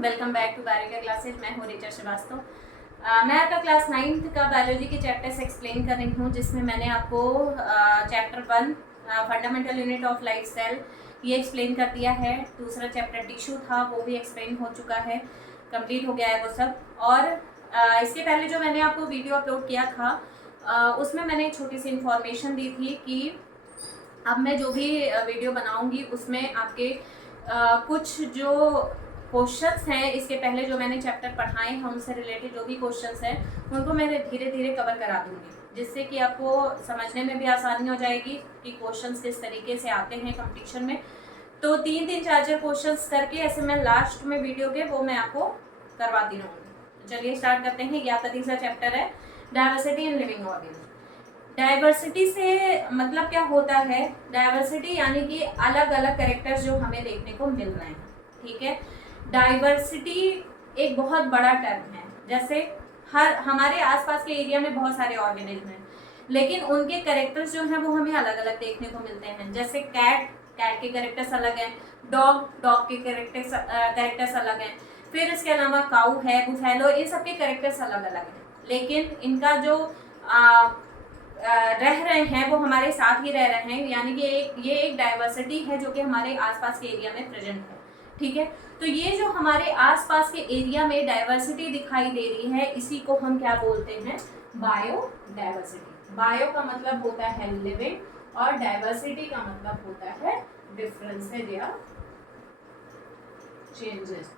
Welcome back to biology classes. मैं हूँ रिचा श्रीवास्तव। मैं आपका क्लास 9th का बायोलॉजी के चैप्टर्स एक्सप्लेन कर रही हूँ, जिसमें मैंने आपको chapter 1 fundamental unit of life cell ये एक्सप्लेन कर दिया है। दूसरा चैप्टर टिश्यू था, वो भी एक्सप्लेन हो चुका है, कंप्लीट हो गया है वो सब। और इसके पहले जो मैंने आपको वीडियो अपलोड किया था उसमें मैंने एक छोटी सी इन्फॉर्मेशन दी थी कि अब मैं जो भी वीडियो बनाऊँगी उसमें आपके कुछ जो क्वेश्चंस हैं, इसके पहले जो मैंने चैप्टर पढ़ाए हैं उनसे रिलेटेड जो भी क्वेश्चंस हैं उनको मैं धीरे धीरे कवर करा दूंगी, जिससे कि आपको समझने में भी आसानी हो जाएगी कि क्वेश्चंस किस तरीके से आते हैं कंपटीशन में। तो 3-3 4-4 क्वेश्चंस करके ऐसे मैं लास्ट में वीडियो के वो मैं आपको करवाती रहूँगी। चलिए स्टार्ट करते हैं। ये आपका तीसरा चैप्टर है, diversity in living organism. Diversity से मतलब क्या होता है? डाइवर्सिटी यानी कि अलग अलग कैरेक्टर्स जो हमें देखने को मिल रहे हैं। ठीक है, डाइवर्सिटी एक बहुत बड़ा टर्म है। जैसे हमारे आसपास के एरिया में बहुत सारे ऑर्गेनिज्म हैं, लेकिन उनके कैरेक्टर्स जो हैं वो हमें अलग अलग देखने को मिलते हैं। जैसे कैट के कैरेक्टर्स अलग हैं, डॉग के कैरेक्टर्स अलग हैं, फिर इसके अलावा काऊ है, बुफेलो, इन सब के कैरेक्टर्स अलग अलग हैं, लेकिन इनका जो रह रहे हैं वो हमारे साथ ही रह रहे हैं। यानी कि ये एक डाइवर्सिटी है जो कि हमारे आसपास के एरिया में प्रेजेंट है। ठीक है, तो ये जो हमारे आसपास के एरिया में डाइवर्सिटी दिखाई दे रही है, इसी को हम क्या बोलते हैं? बायोडाइवर्सिटी। बायो का मतलब होता है लिविंग और डाइवर्सिटी का मतलब होता है डिफरेंसेस या चेंजेस।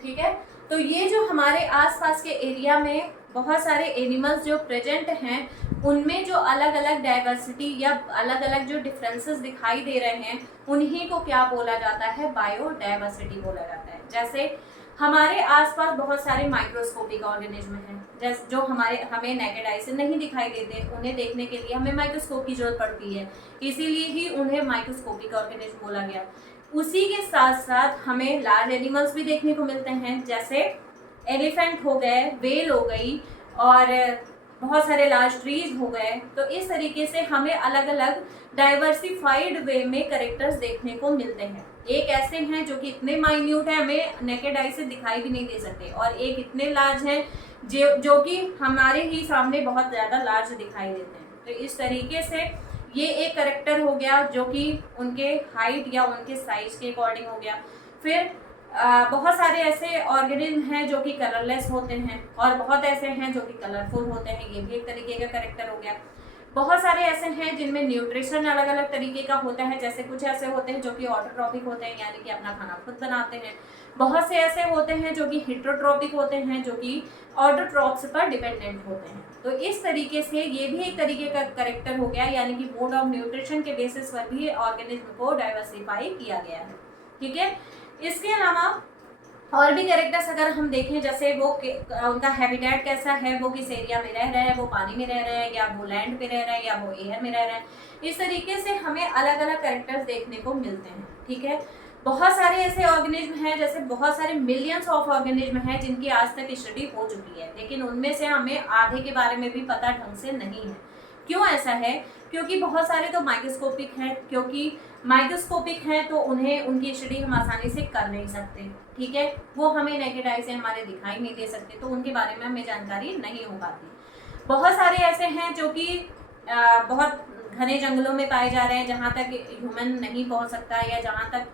ठीक है, तो ये जो हमारे आसपास के एरिया में बहुत सारे एनिमल्स जो प्रेजेंट हैं, उनमें जो अलग अलग डाइवर्सिटी या अलग अलग जो डिफरेंसेस दिखाई दे रहे हैं, उन्हीं को क्या बोला जाता है? बायोडाइवर्सिटी बोला जाता है। जैसे हमारे आसपास बहुत सारे माइक्रोस्कोपिक ऑर्गेनिज्म हैं, जैसे जो हमें नेकेड आई से नहीं दिखाई देते, उन्हें देखने के लिए हमें माइक्रोस्कोप की जरूरत पड़ती है, इसीलिए ही उन्हें माइक्रोस्कोपिक ऑर्गेनिज्म बोला गया। उसी के साथ साथ हमें लार्ज एनिमल्स भी देखने को मिलते हैं, जैसे एलिफेंट हो गए, वेल हो गई, और बहुत सारे लार्ज ट्रीज हो गए। तो इस तरीके से हमें अलग अलग डाइवर्सिफाइड वे में कैरेक्टर्स देखने को मिलते हैं। एक ऐसे हैं जो कि इतने माइन्यूट है हमें नेकेड आई से दिखाई भी नहीं दे सकते, और एक इतने लार्ज हैं जो कि हमारे ही सामने बहुत ज़्यादा लार्ज दिखाई देते हैं। तो इस तरीके से ये एक कैरेक्टर हो गया जो कि उनके हाइट या उनके साइज के अकॉर्डिंग हो गया। फिर बहुत सारे ऐसे ऑर्गेनिज्म हैं जो कि कलरलेस होते हैं, और बहुत ऐसे हैं जो कि कलरफुल होते हैं, ये भी एक तरीके का कैरेक्टर हो गया। बहुत सारे ऐसे हैं जिनमें न्यूट्रिशन अलग अलग तरीके का होता है, जैसे कुछ ऐसे होते हैं जो कि ऑटोट्रॉपिक होते हैं, यानी कि अपना खाना खुद बनाते हैं। बहुत से ऐसे होते हैं जो कि हिट्रोट्रॉपिक होते हैं, जो कि ऑटोट्रॉप्स पर डिपेंडेंट होते हैं। तो इस तरीके से ये भी एक तरीके का कैरेक्टर हो गया, यानी कि मोड ऑफ न्यूट्रिशन के बेसिस पर भी ऑर्गेनिज्म को डाइवर्सिफाई किया गया है। ठीक है, इसके अलावा और भी कैरेक्टर्स अगर हम देखें, जैसे वो उनका हैबिटेट कैसा है, वो किस एरिया में रह रहे हैं, वो पानी में रह रहे हैं या वो लैंड पे रह रहे हैं या वो एयर में रह रहे हैं, इस तरीके से हमें अलग अलग कैरेक्टर्स देखने को मिलते हैं। ठीक है, बहुत सारे ऐसे ऑर्गेनिज्म हैं, जैसे बहुत सारे मिलियंस ऑफ ऑर्गेनिज्म हैं जिनकी आज तक स्टडी हो चुकी है, लेकिन उनमें से हमें आधे के बारे में भी पता ढंग से नहीं है। क्यों ऐसा है? क्योंकि बहुत सारे तो माइक्रोस्कोपिक हैं, क्योंकि माइक्रोस्कोपिक हैं तो उन्हें उनकी स्टडी हम आसानी से कर नहीं सकते। ठीक है, वो हमें नेकेड आई से हमारे दिखाई नहीं दे सकते, तो उनके बारे में हमें जानकारी नहीं हो पाती। बहुत सारे ऐसे हैं जो कि बहुत घने जंगलों में पाए जा रहे हैं, जहाँ तक ह्यूमन नहीं पहुँच सकता, या जहाँ तक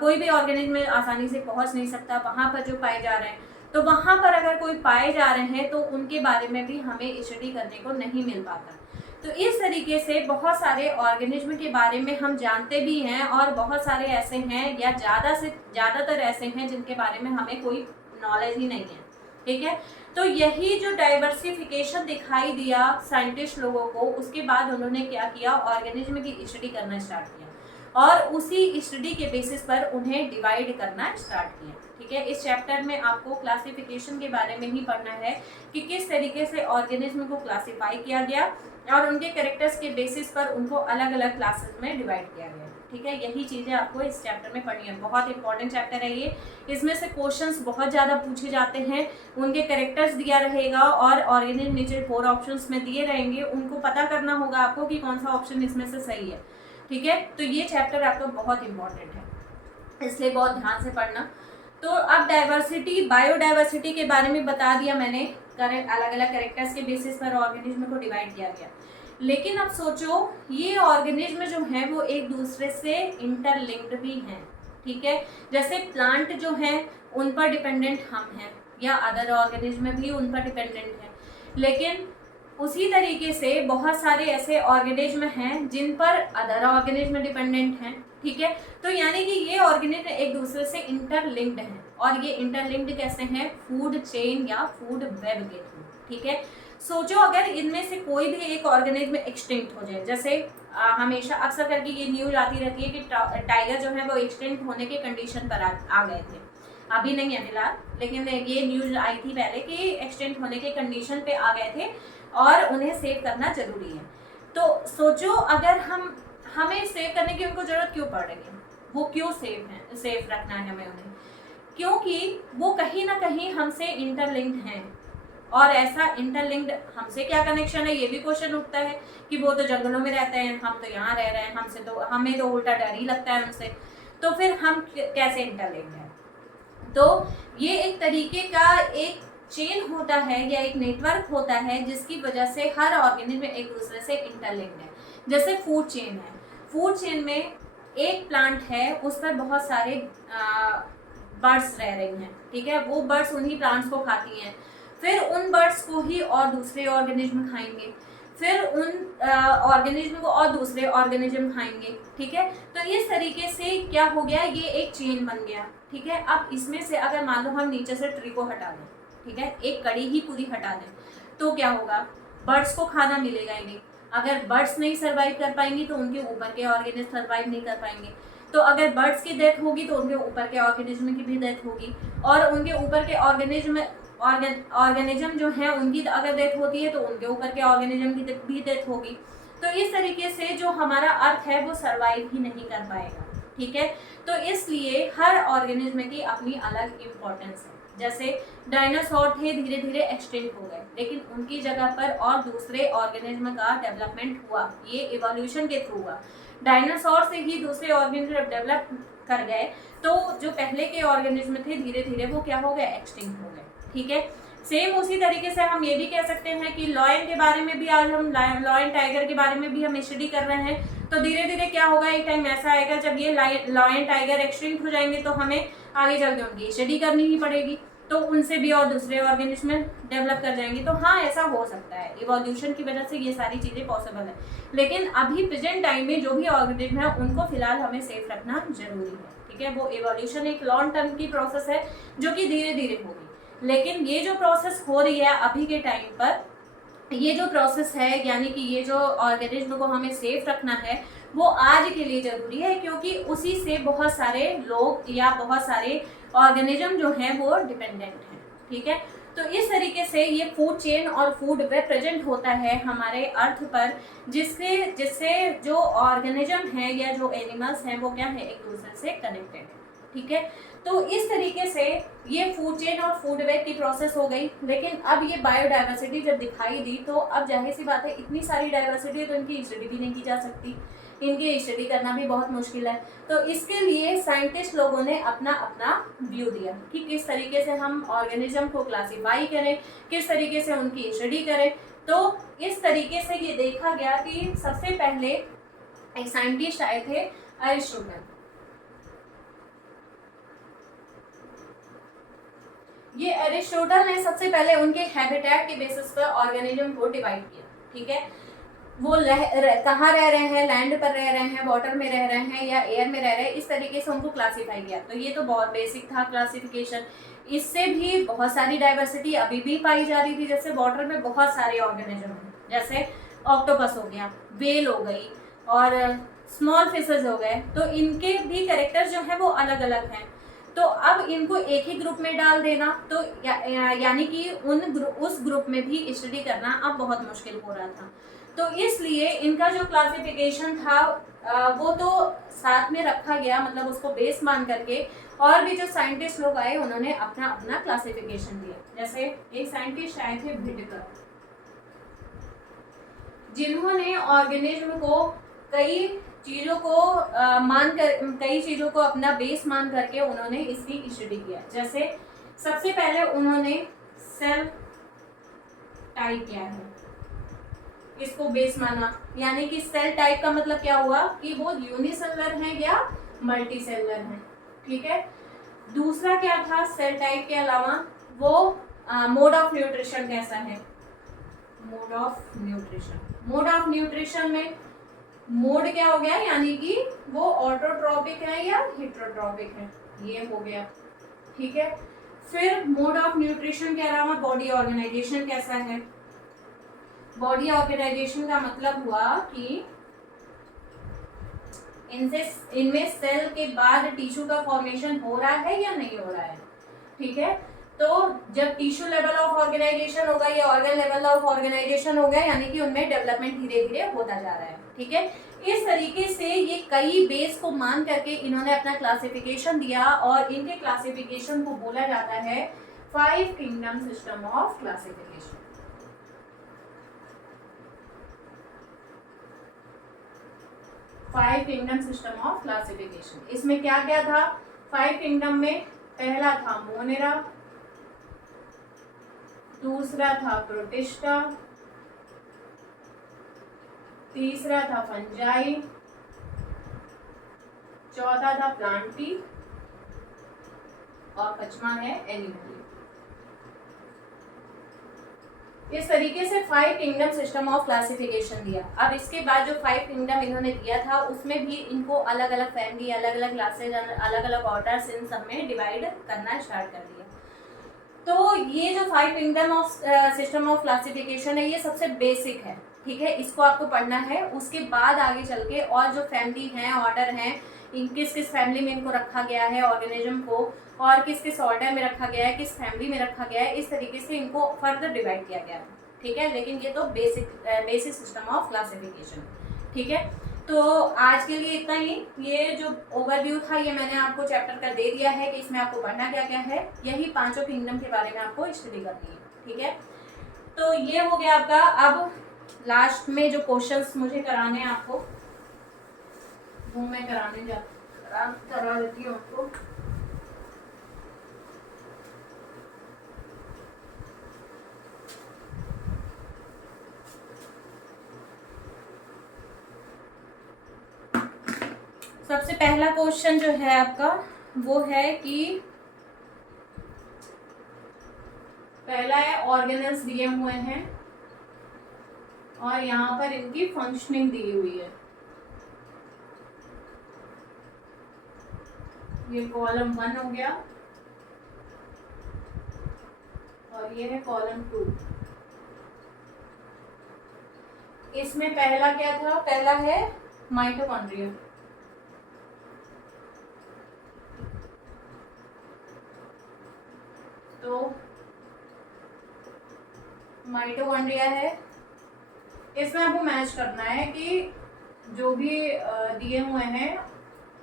कोई भी ऑर्गेनिज्म आसानी से पहुँच नहीं सकता, वहाँ पर जो पाए जा रहे हैं, तो वहाँ पर अगर कोई पाए जा रहे हैं तो उनके बारे में भी हमें स्टडी करने को नहीं मिल पाता। तो इस तरीके से बहुत सारे ऑर्गेनिज्म के बारे में हम जानते भी हैं, और बहुत सारे ऐसे हैं या ज़्यादातर ऐसे हैं जिनके बारे में हमें कोई नॉलेज ही नहीं है। ठीक है, तो यही जो डाइवर्सिफिकेशन दिखाई दिया साइंटिस्ट लोगों को, उसके बाद उन्होंने क्या किया? ऑर्गेनिज्म की स्टडी करना स्टार्ट किया, और उसी स्टडी के बेसिस पर उन्हें डिवाइड करना स्टार्ट किया। ठीक है। इस चैप्टर में आपको क्लासिफिकेशन के बारे में ही पढ़ना है कि किस तरीके से ऑर्गेनिज्म को क्लासिफाई किया गया और उनके कैरेक्टर्स के बेसिस पर उनको अलग अलग क्लासेस में डिवाइड किया गया, ठीक है। यही चीज़ें आपको इस चैप्टर में पढ़नी है, बहुत इंपॉर्टेंट चैप्टर है ये। इसमें से क्वेश्चंस बहुत ज़्यादा पूछे जाते हैं, उनके कैरेक्टर्स दिया रहेगा और ऑर्गेनिज्म नीचे 4 ऑप्शंस में दिए रहेंगे, उनको पता करना होगा आपको कि कौन सा ऑप्शन इसमें से सही है, ठीक है। तो ये चैप्टर आपका बहुत इंपॉर्टेंट है, इसलिए बहुत ध्यान से पढ़ना। तो अब डाइवर्सिटी, बायोडाइवर्सिटी के बारे में बता दिया मैंने, अलग अलग कैरेक्टर्स के बेसिस पर ऑर्गेनिज्म को डिवाइड किया गया। लेकिन अब सोचो ये ऑर्गेनिज्म जो है वो एक दूसरे से इंटरलिंक्ड भी हैं, ठीक है। जैसे प्लांट जो हैं उन पर डिपेंडेंट हम हैं या अदर ऑर्गेनिज्म भी उन पर डिपेंडेंट हैं, लेकिन उसी तरीके से बहुत सारे ऐसे ऑर्गेनिज्म हैं जिन पर अदर ऑर्गेनिज्म डिपेंडेंट हैं, ठीक है। तो यानी कि ये ऑर्गेनिज्म एक दूसरे से इंटरलिंक्ड हैं, और ये इंटरलिंक्ड कैसे हैं? फूड चेन या फूड वेब के थ्रू, ठीक है। सोचो अगर इनमें से कोई भी एक ऑर्गेनिज्म एक्सटिंक्ट हो जाए, जैसे हमेशा अक्सर करके ये न्यूज आती रहती है कि टाइगर जो है वो एक्सटिंक्ट होने के कंडीशन पर आ गए थे, अभी नहीं है फिलहाल, लेकिन ये न्यूज आई थी पहले कि एक्सटिंक्ट होने के कंडीशन पे आ गए थे और उन्हें सेव करना जरूरी है। तो सोचो अगर हमें सेव करने की उनको जरूरत क्यों पड़ रही है, वो क्यों सेफ रखना है हमें उन्हें? क्योंकि वो कहीं ना कहीं हमसे इंटरलिंक्ड हैं, और ऐसा इंटरलिंक्ड हमसे क्या कनेक्शन है, ये भी क्वेश्चन उठता है कि वो तो जंगलों में रहते हैं, हम तो यहाँ रह रहे हैं, हमें तो उल्टा डर ही लगता है उनसे, तो फिर हम कैसे इंटरलिंक्ड हैं? तो ये एक तरीके का एक चेन होता है या एक नेटवर्क होता है जिसकी वजह से हर ऑर्गेनिज्म एक दूसरे से इंटरलिंक्ड है। जैसे फूड चेन है, फूड चेन में एक प्लांट है, उस पर बहुत सारे बर्ड्स रह रही हैं, ठीक है। वो बर्ड्स उन्हीं प्लांट्स को खाती हैं, फिर उन बर्ड्स को ही और दूसरे ऑर्गेनिज्म खाएंगे, फिर उन ऑर्गेनिज्म को और दूसरे ऑर्गेनिज्म खाएंगे, ठीक है। तो इस तरीके से क्या हो गया, ये एक चेन बन गया, ठीक है। अब इसमें से अगर मान लो हम नीचे से ट्री को हटा दें, ठीक है, एक कड़ी ही पूरी हटा दें, तो क्या होगा? बर्ड्स को खाना मिलेगा ही नहीं। अगर बर्ड्स नहीं सर्वाइव कर पाएंगी तो उनके ऊपर के ऑर्गेनिज्म सर्वाइव नहीं कर पाएंगे। तो अगर बर्ड्स की डेथ होगी तो उनके ऊपर के ऑर्गेनिज्म की भी डेथ होगी, और उनके ऊपर के ऑर्गेनिज्म जो है उनकी अगर डेथ होती है तो उनके ऊपर के ऑर्गेनिज्म की भी डेथ होगी। तो इस तरीके से जो हमारा अर्थ है वो सर्वाइव ही नहीं कर पाएगा, ठीक है। तो इसलिए हर ऑर्गेनिज्म की अपनी अलग इम्पोर्टेंस है। जैसे डायनासोर थे, धीरे धीरे एक्सटिंक्ट हो गए, लेकिन उनकी जगह पर और दूसरे ऑर्गेनिज्म का डेवलपमेंट हुआ, ये इवोल्यूशन के थ्रू हुआ। डायनासोर से ही दूसरे ऑर्गेनिज्म डेवलप कर गए, तो जो पहले के ऑर्गेनिज्म थे धीरे धीरे वो क्या हो गए? एक्सटिंक्ट हो गए, ठीक है। सेम उसी तरीके से हम ये भी कह सकते हैं कि लॉयन के बारे में भी, आज हम लॉयन टाइगर के बारे में भी हम स्टडी कर रहे हैं, तो धीरे धीरे क्या होगा, एक टाइम ऐसा आएगा जब ये लॉयन टाइगर एक्सटिंक्ट हो जाएंगे, तो हमें आगे चल के उनकी स्टडी करनी ही पड़ेगी, तो उनसे भी और दूसरे ऑर्गेनिज्म डेवलप कर जाएंगे। तो हाँ, ऐसा हो सकता है, इवोल्यूशन की वजह से ये सारी चीज़ें पॉसिबल है, लेकिन अभी प्रेजेंट टाइम में जो भी ऑर्गेनिज्म है उनको फिलहाल हमें सेफ रखना जरूरी है, ठीक है। वो इवोल्यूशन एक लॉन्ग टर्म की प्रोसेस है जो कि धीरे धीरे होगी, लेकिन ये जो प्रोसेस हो रही है अभी के टाइम पर, ये जो प्रोसेस है, यानी कि ये जो ऑर्गेनिज्म को हमें सेफ रखना है वो आज के लिए जरूरी है, क्योंकि उसी से बहुत सारे लोग या बहुत सारे ऑर्गेनिज्म जो हैं वो डिपेंडेंट हैं, ठीक है। तो इस तरीके से ये फूड चेन और फूड वेब प्रेजेंट होता है हमारे अर्थ पर, जिससे जो ऑर्गेनिज्म है या जो एनिमल्स हैं वो क्या है, एक दूसरे से कनेक्टेड है, ठीक है। तो इस तरीके से ये फूड चेन और फूड वेब की प्रोसेस हो गई। लेकिन अब ये बायोडाइवर्सिटी जब दिखाई दी तो अब जाहिर सी बात है, इतनी सारी डाइवर्सिटी है तो इनकी स्टडी भी नहीं की जा सकती, इनकी स्टडी करना भी बहुत मुश्किल है। तो इसके लिए साइंटिस्ट लोगों ने अपना अपना व्यू दिया कि किस तरीके से हम ऑर्गेनिज्म को क्लासीफाई करें, किस तरीके से उनकी स्टडी करें। तो इस तरीके से ये देखा गया कि सबसे पहले एक साइंटिस्ट आए थे, अरिस्टोटल। ये अरिस्टोटल ने सबसे पहले उनके हैबिटेट के बेसिस पर ऑर्गेनिज्म को डिवाइड किया, ठीक है। वो कहाँ रह रहे हैं, लैंड पर रह रहे हैं, वाटर में रह रहे हैं या एयर में रह रहे हैं, इस तरीके से उनको क्लासीफाई किया। तो ये तो बहुत बेसिक था क्लासिफिकेशन। इससे भी बहुत सारी डाइवर्सिटी अभी भी पाई जा रही थी। जैसे वाटर में बहुत सारे ऑर्गेनिज्म हैं, जैसे ऑक्टोपस हो गया, व्हेल हो गई और स्मॉल फिशेज हो गए, तो इनके भी कैरेक्टर जो है वो अलग अलग हैं। तो अब इनको एक ही ग्रुप में डाल देना, तो यानी कि उस ग्रुप में भी स्टडी करना अब बहुत मुश्किल हो रहा था। तो इसलिए इनका जो क्लासिफिकेशन था वो तो साथ में रखा गया, मतलब उसको बेस मान करके, और भी जो साइंटिस्ट लोग आए उन्होंने अपना अपना क्लासिफिकेशन दिया। जैसे एक साइंटिस्ट आए थे भिटकर, जिन्होंने ऑर्गेनिज्म को कई चीजों को अपना बेस मान करके उन्होंने इसकी स्टडी किया। जैसे सबसे पहले उन्होंने सेल टाइप क्या है इसको बेस माना, यानी कि सेल टाइप का मतलब क्या हुआ कि वो यूनिसेलुलर है या मल्टी सेलुलर है। ठीक है, दूसरा क्या था सेल टाइप के अलावा, वो मोड ऑफ न्यूट्रिशन कैसा है, मोड ऑफ न्यूट्रिशन में मोड क्या हो गया, यानी कि वो ऑटोट्रोपिक है या हिट्रोट्रोपिक है, ये हो गया। ठीक है, फिर मोड ऑफ न्यूट्रिशन के अलावा बॉडी ऑर्गेनाइजेशन कैसा है। बॉडी ऑर्गेनाइजेशन का मतलब हुआ कि इनमें सेल के बाद टिश्यू का फॉर्मेशन हो रहा है या नहीं हो रहा है। ठीक है, तो जब टिश्यू लेवल ऑफ ऑर्गेनाइजेशन होगा या ऑर्गन लेवल ऑफ ऑर्गेनाइजेशन होगा, यानी कि उनमें डेवलपमेंट धीरे धीरे होता जा रहा है। ठीक है, इस तरीके से ये कई बेस को मान करके इन्होंने अपना क्लासिफिकेशन दिया, और इनके क्लासिफिकेशन को बोला जाता है 5 kingdom system of classification. Five kingdom system of classification, इसमें क्या क्या था 5 किंगडम में, पहला था मोनेरा, दूसरा था प्रोटिस्टा, तीसरा था फंजाई, चौथा था प्लांटी, और पांचवा है एनिमल। इस तरीके से 5 किंगडम सिस्टम ऑफ क्लासिफिकेशन दिया। अब इसके बाद जो 5 किंगडम इन्होंने दिया था उसमें भी इनको अलग अलग फैमिली, अलग अलग क्लासेज, अलग अलग ऑर्डर्स, इन सब में डिवाइड करना स्टार्ट कर दिया। तो ये जो 5 kingdom of system of classification है ये सबसे बेसिक है। ठीक है, इसको आपको पढ़ना है। उसके बाद आगे चल के और जो फैमिली हैं, ऑर्डर हैं, किस किस फैमिली में इनको रखा गया है ऑर्गेनिज्म को, और किस किस ऑर्डर में रखा गया है, किस फैमिली में रखा गया है, इस तरीके से इनको फर्दर डिवाइड किया गया है। ठीक है, लेकिन ये तो बेसिक सिस्टम ऑफ क्लासिफिकेशन। ठीक है, तो आज के लिए इतना ही। ये जो ओवरव्यू था ये मैंने आपको चैप्टर का दे दिया है कि इसमें आपको पढ़ना क्या क्या है। यही 5 किंगडम के बारे में आपको स्टडी करनी है। ठीक है, तो ये हो गया आपका। अब लास्ट में जो क्वेश्चंस मुझे कराने हैं आपको, वो मैं करा देती हूँ आपको। सबसे पहला क्वेश्चन जो है आपका वो है कि पहला है ऑर्गेनल्स दिए हुए हैं और यहाँ पर इनकी फंक्शनिंग दी हुई है। ये कॉलम 1 हो गया और ये है कॉलम 2। इसमें पहला क्या था, पहला है माइटोकॉन्ड्रिया। तो माइटोकॉन्ड्रिया है, इसमें आपको मैच करना है कि जो भी दिए हुए हैं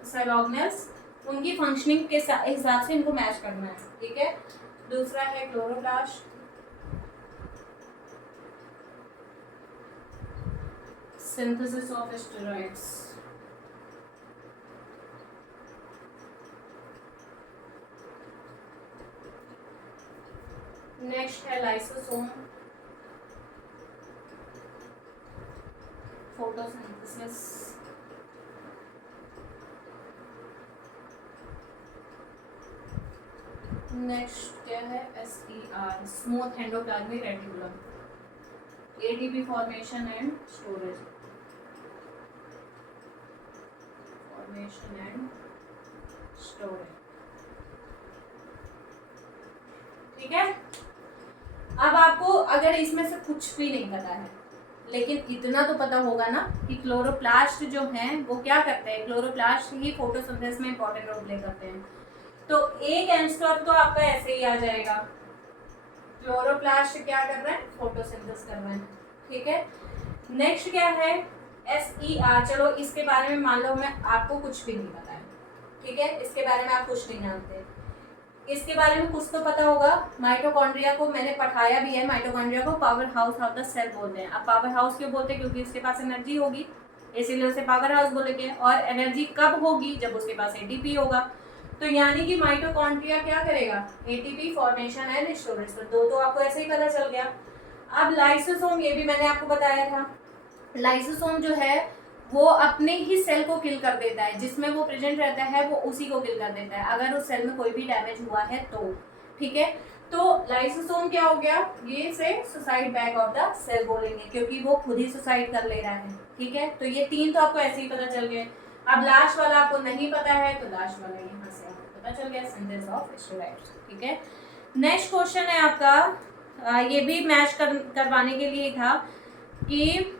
सेल ऑर्गेनल्स उनकी फंक्शनिंग के हिसाब से इनको मैच करना है। ठीक है, दूसरा है chloroplast, synthesis of steroids. Next है लाइसोसोम, फोटोसिंथेसिस। नेक्स्ट क्या है, SER, smooth endoplasmic reticulum, ATP formation and storage, ठीक है। अब आपको अगर इसमें से कुछ भी नहीं पता है, लेकिन इतना तो पता होगा ना कि क्लोरोप्लास्ट जो हैं वो क्या करते हैं, क्लोरोप्लास्ट ही फोटोसिंथेसिस में इंपॉर्टेंट रोल प्ले करते हैं। तो एक आंसर तो आपका ऐसे ही आ जाएगा, क्लोरोप्लास्ट क्या कर रहे हैं, फोटोसिंथेसिस कर रहे हैं, ठीक है। नेक्स्ट क्या है, SER। चलो इसके बारे में मान लो मैं आपको कुछ भी नहीं पता है, ठीक है, इसके बारे में आप कुछ नहीं जानते, इसके बारे में कुछ तो पता होगा। माइटोकॉन्ड्रिया को मैंने पढ़ाया भी है, माइटोकॉन्ड्रिया को powerhouse of the cell बोलते हैं। अब पावर हाउस क्यों बोलते हैं, क्योंकि उसके पास एनर्जी होगी, इसीलिए उसे पावर हाउस बोलेंगे। और एनर्जी कब होगी, जब उसके पास ATP होगा। तो यानी कि माइटोकॉन्ड्रिया क्या करेगा, ATP फॉर्मेशन एंड स्टोरेज। दो तो आपको ऐसे ही पता चल गया। अब लाइसोसोम, ये भी मैंने आपको बताया था, लाइसोसोम जो है वो अपने ही सेल को किल कर देता है, जिसमें वो प्रेजेंट रहता है वो उसी को किल कर देता है, अगर उस सेल में कोई भी डैमेज हुआ है तो, ठीक है। तो लाइसोसोम क्या हो गया, ये से suicide bag of the cell बोलेंगे, क्योंकि वो खुद ही सुसाइड कर ले रहा है, ठीक है। तो ये 3 तो आपको ऐसे ही पता चल गए। अब लास्ट वाला आपको नहीं पता है, तो लास्ट वाला यहाँ से आपको पता चल गया, सिंथेसिस ऑफ स्टेरॉइड्स, ठीक है। नेक्स्ट क्वेश्चन है आपका, ये भी मैच करवाने के लिए था कि,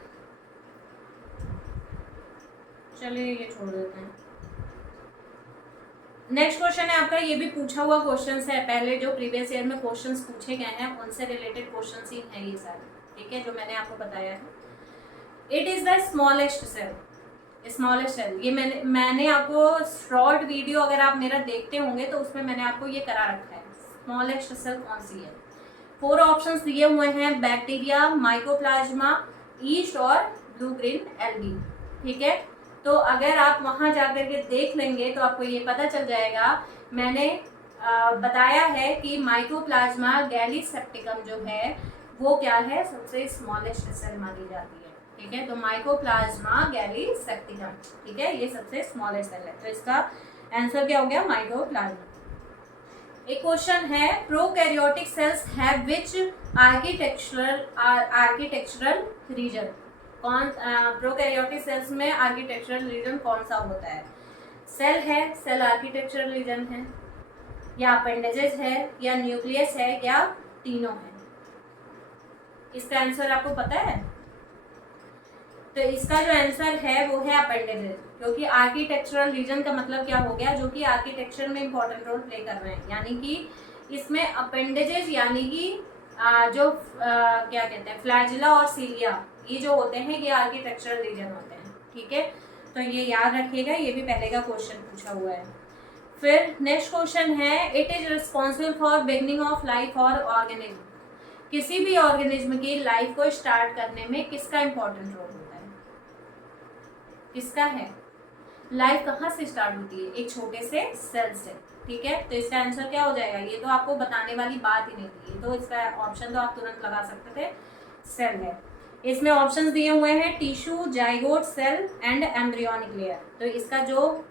चलिए ये छोड़ देते हैं। नेक्स्ट क्वेश्चन है आपका, ये भी पूछा हुआ क्वेश्चन है, पहले जो प्रीवियस ईयर में क्वेश्चंस पूछे गए हैं उनसे रिलेटेड क्वेश्चंस ही हैं ये सारे, ठीक है, जो मैंने आपको बताया है। It is the smallest cell, smallest cell, ये मैंने आपको शॉर्ट वीडियो अगर आप मेरा देखते होंगे तो उसमें मैंने आपको ये करा रखा है, स्मॉलेस्ट सेल कौन सी है। 4 ऑप्शंस दिए हुए हैं, बैक्टीरिया, माइकोप्लाज्मा, ईस्ट और ब्लू ग्रीन एल्गी, ठीक है। तो अगर आप वहां जाकर के देख लेंगे तो आपको ये पता चल जाएगा। मैंने बताया है कि माइकोप्लाज्मा गैलीसेप्टिकम जो है वो क्या है, सबसे स्मॉलेस्ट सेल मानी जाती है, ठीक है। तो माइकोप्लाज्मा गैलीसेप्टिकम, ठीक है, ये सबसे स्मॉलेस्ट सेल है, तो इसका आंसर क्या हो गया, माइकोप्लाज्मा। एक क्वेश्चन है, prokaryotic cells have which architectural region, कौन प्रोकैरियोटिक सेल्स में आर्किटेक्चरल रीजन कौन सा होता है। सेल है, सेल आर्किटेक्चरल रीजन है, या अपेंडेजेस है, या न्यूक्लियस है, या तीनों है। इसका आंसर आपको पता है, तो इसका जो आंसर है वो है अपेंडेजेस, क्योंकि आर्किटेक्चरल रीजन का मतलब क्या हो गया, जो कि आर्किटेक्चर में इंपॉर्टेंट रोल प्ले कर रहे हैं, यानी कि इसमें अपेंडेजेस यानी कि जो क्या कहते हैं, फ्लैजिला और सीलिया, ये जो होते हैं ये आर्किटेक्चरल रीजन होते हैं, ठीक है। तो ये याद रखिएगा, ये भी पहले का क्वेश्चन पूछा हुआ है। फिर नेक्स्ट क्वेश्चन है, it is responsible for beginning of life और ऑर्गेनिज्म, किसी भी ऑर्गेनिज्म की लाइफ को स्टार्ट करने में किसका इंपॉर्टेंट रोल होता है, किसका है, लाइफ कहाँ से स्टार्ट होती है, एक छोटे से सेल से, ठीक है। तो इसका आंसर क्या हो जाएगा, ये तो आपको बताने वाली बात ही नहीं थी, तो इसका ऑप्शन तो आप तुरंत लगा सकते थे, सेल है। इसमें ऑप्शंस दिए हुए हैं, tissue, zygote, cell and embryonic layer, तो इसका जो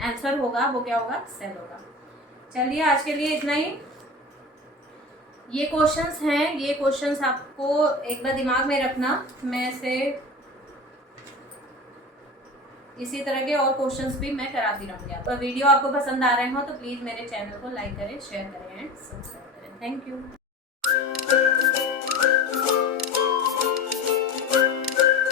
आंसर होगा वो क्या होगा, सेल होगा। चलिए आज के लिए इतना ही। ये क्वेश्चंस हैं, ये क्वेश्चंस आपको एक बार दिमाग में रखना, मैं से इसी तरह के और क्वेश्चंस भी मैं कराती रहूँगी। तो वीडियो आपको पसंद आ रहे हो तो प्लीज़ मेरे चैनल को लाइक करें, शेयर करें एंड सब्सक्राइब करें। Thank you.